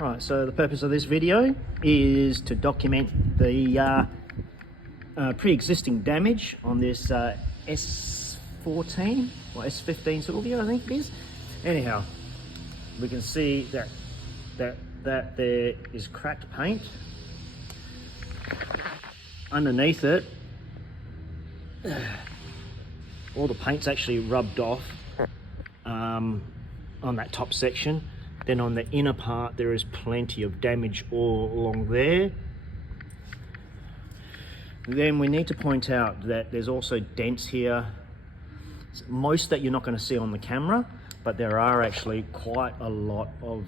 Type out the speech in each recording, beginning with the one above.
Right, so the purpose of this video is to document the pre-existing damage on this S14 or S15 Silvia, I think it is. Anyhow, we can see that there is cracked paint. Underneath it, all the paint's actually rubbed off on that top section. Then on the inner part there is plenty of damage all along there. Then we need to point out that there's also dents here, most that you're not going to see on the camera, but there are actually quite a lot of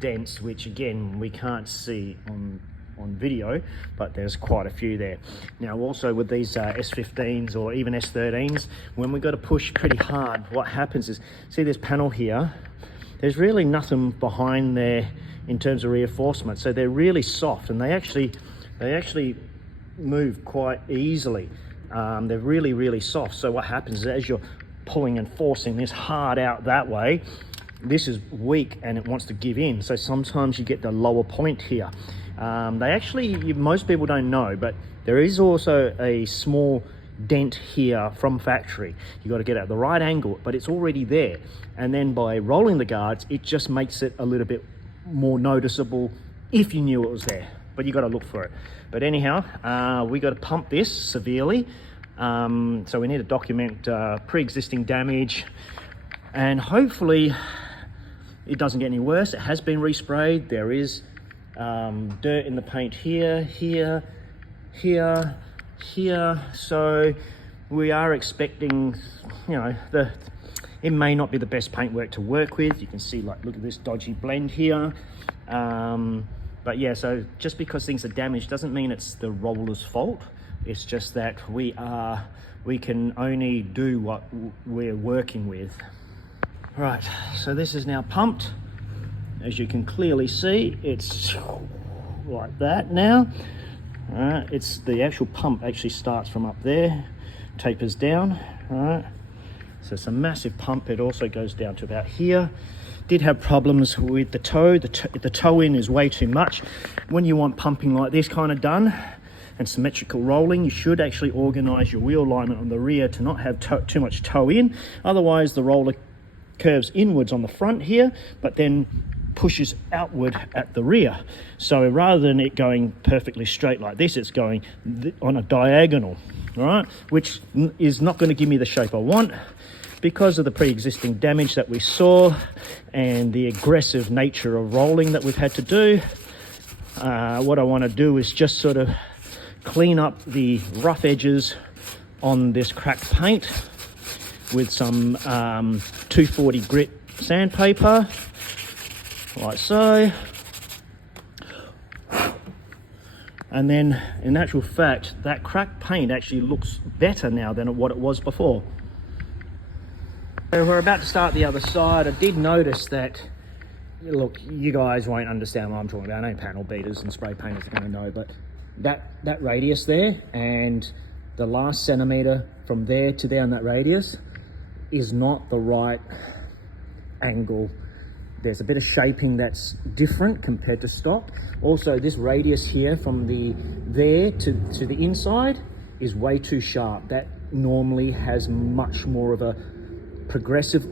dents which again we can't see on video, but there's quite a few there. Now also with these S15s or even S13s, when we got to push pretty hard, what happens is, see this panel here, there's really nothing behind there in terms of reinforcement, so they're really soft and they actually move quite easily. They're really soft, so what happens is as you're pulling and forcing this hard out that way, this is weak and it wants to give in, so sometimes you get the lower point here. Most people don't know, but there is also a small dent here from factory. You got to get at the right angle, but it's already there, and then by rolling the guards it just makes it a little bit more noticeable if you knew it was there, but you got to look for it. But anyhow, we got to pump this severely, so we need to document pre-existing damage, and hopefully it doesn't get any worse. It has been resprayed. There is dirt in the paint here, so we are expecting, you know, it may not be the best paintwork to work with. You can see, like, look at this dodgy blend here, but yeah, so just because things are damaged doesn't mean it's the roller's fault. It's just that we can only do what we're working with. Right, so this is now pumped. As you can clearly see, it's like that now. It's the actual pump actually starts from up there, tapers down. So it's a massive pump. It also goes down to about here. Did have problems with the toe. The toe in is way too much. When you want pumping like this kind of done and symmetrical rolling, you should actually organize your wheel alignment on the rear to not have too much toe in. Otherwise the roller curves inwards on the front here, but then pushes outward at the rear. So rather than it going perfectly straight like this, it's going on a diagonal, all right, which is not going to give me the shape I want because of the pre-existing damage that we saw and the aggressive nature of rolling that we've had to do. What I want to do is just sort of clean up the rough edges on this cracked paint with some 240 grit sandpaper, like so. And then in actual fact, that cracked paint actually looks better now than what it was before. So we're about to start the other side. I did notice that, look, you guys won't understand what I'm talking about. I know panel beaters and spray painters are going to know, but that radius there and the last centimeter from there to down that radius is not the right angle. There's a bit of shaping that's different compared to stock. Also, this radius here from there to the inside is way too sharp. That normally has much more of a progressive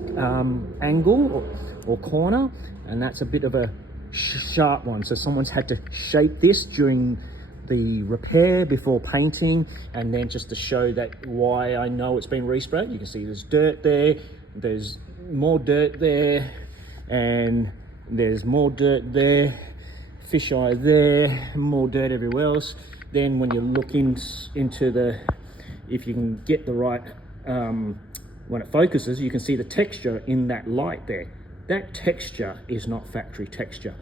angle or corner, and that's a bit of a sharp one. So someone's had to shape this during the repair before painting, and then just to show that why I know it's been resprayed. You can see there's dirt there, there's more dirt there, and there's more dirt there, fisheye there, more dirt everywhere else. Then when you look into the, if you can get the right, when it focuses, you can see the texture in that light there. That texture is not factory texture,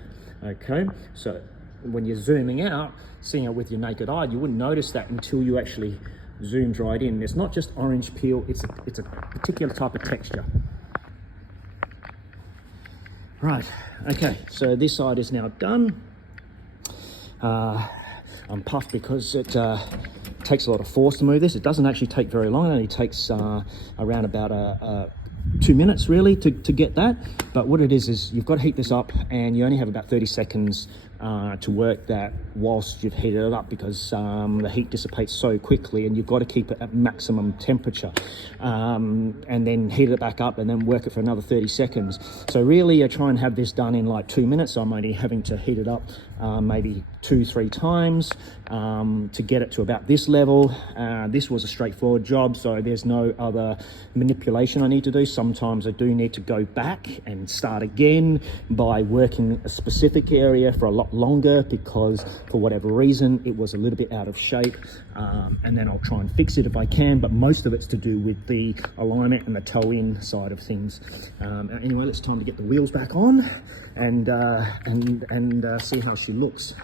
okay? So when you're zooming out, seeing it with your naked eye, you wouldn't notice that until you actually zoomed right in. It's not just orange peel, it's a particular type of texture. Right, okay, so this side is now done. I'm puffed because it takes a lot of force to move this. It doesn't actually take very long. It only takes around about 2 minutes really to get that. But what it is you've got to heat this up, and you only have about 30 seconds to work that whilst you've heated it up, because the heat dissipates so quickly, and you've got to keep it at maximum temperature, and then heat it back up and then work it for another 30 seconds. So really I try and have this done in like 2 minutes. I'm only having to heat it up maybe 2-3 times to get it to about this level. This was a straightforward job, so there's no other manipulation I need to do. Sometimes I do need to go back and start again by working a specific area for a lot longer, because for whatever reason it was a little bit out of shape, and then I'll try and fix it if I can, but most of it's to do with the alignment and the toe-in side of things. Anyway, it's time to get the wheels back on and see how she looks.